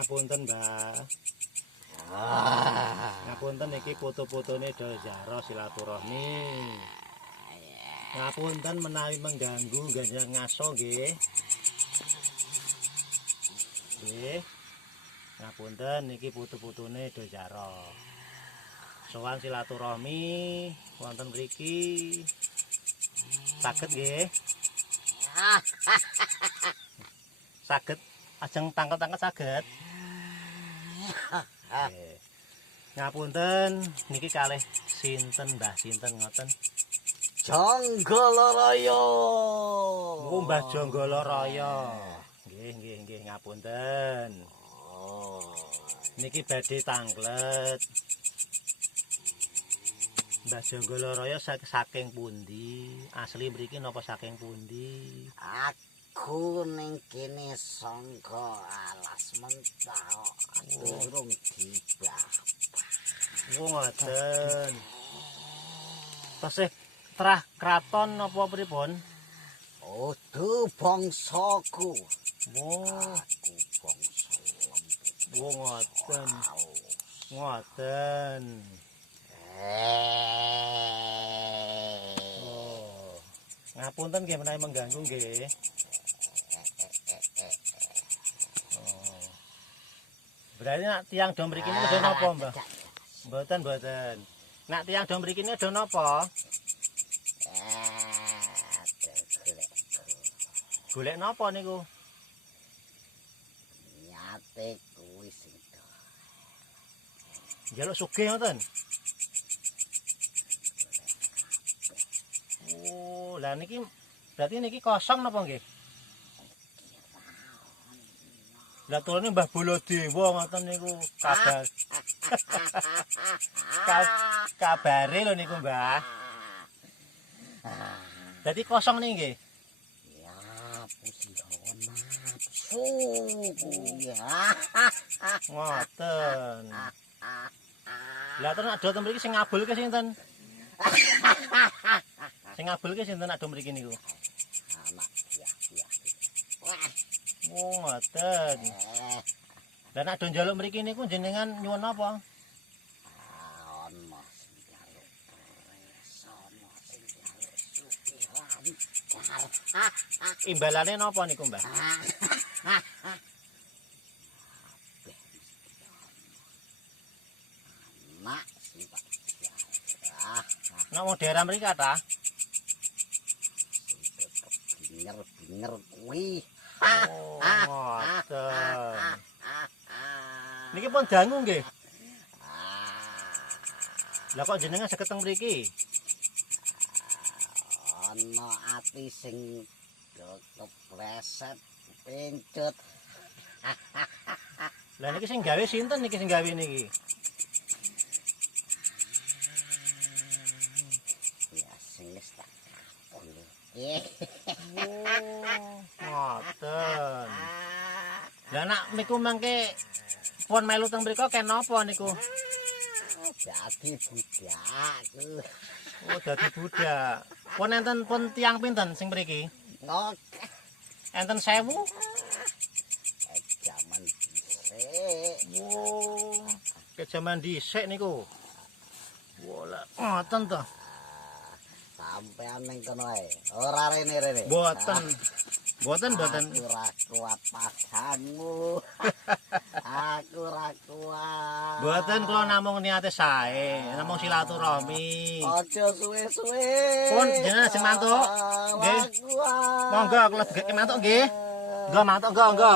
Ngapunten, Mbah. Ngapunten iki foto-fotone do jaro silaturahmi. Ngapunten menawi mengganggu ganjang ngaso nggih. Nggih. Ngapunten niki foto-fotone do jaro. Sowan silaturahmi wonten mriki. Saged nggih. Saged ajeng tangkel-tangkel saged. Ngapunten niki kalih sinten Mbah sinten ngoten? Jonggolaraya. Oh, Mbah Jonggolaraya. Nggih ngapunten. Niki badhe tanglet. Mbah Jonggolaraya saking pundi? Asli mriki napa saking pundi? Aku ning kene sangka alas mentok durung dibah. Oh, ngoten. Tasih trah kraton napa pripun? Odo bangsaku. Oh, Aku bangsa lembut. oh ngoten. Ngoten. Oh. Ngapunten nggih menawi mengganggu nggih. Oh. Berarti nak tiang dom mriki niku ada napa, Mbah? Mboten. Nak tiang dom mriki niku ada napa? Golek napa niku? Nyate kuwi sing Njaluk sugih ngoten. Oh, lah niki berarti niki kosong napa nggih? Lah tulune Mbah Baladewa ngoten niku kabar. Kabare lho niku, Mbah. Dadi kosong nih nggih. ya pusihona suku ya. Ngoten. Lah terus ado ten mriki sing ngabulke sinten? Sing ngabulke sinten ado mriki niku? Anak buah-buah. Oh, ngoten. Lah nek ado njaluk mriki niku jenengan nyuwun apa? Ono sing jaluk beres, ono sing jaluk sugih lancar. Imbalane napa niku, Mbah? Anak sing tak Nek mau daerah mriki ta? binger-binger kuwi. Oh, ngoten. Niki pun dangu nggih. Lah kok jenengan saged teng mriki? Ono ati sing kepleset pencut. Lah niki sing gawe sinten niki sing gawe niki? Ya sing wis tak kapul. Oh, ngoten. Lah nak niku mangke pun melu teng mriko kenapa niku? Jadi budak. Oh, dadi budak. Pun enten pun tiang pinten sing mriki? Ngok Enten 1000? jaman dhisik. Oh, ke jaman dhisik niku. Wala, ngoten to. Sampean ning kono ae. Ora rene-rene. Mboten. Mboten. Aku ora kuat padamu. Aku ora kuat. Mboten kula namung niate sae, namung silaturahmi. Aja suwe-suwe. Pun jenengan sing mantuk. Nggih. Monggo kula digeke mantuk nggih. Nggo mantuk nggo. Nggo.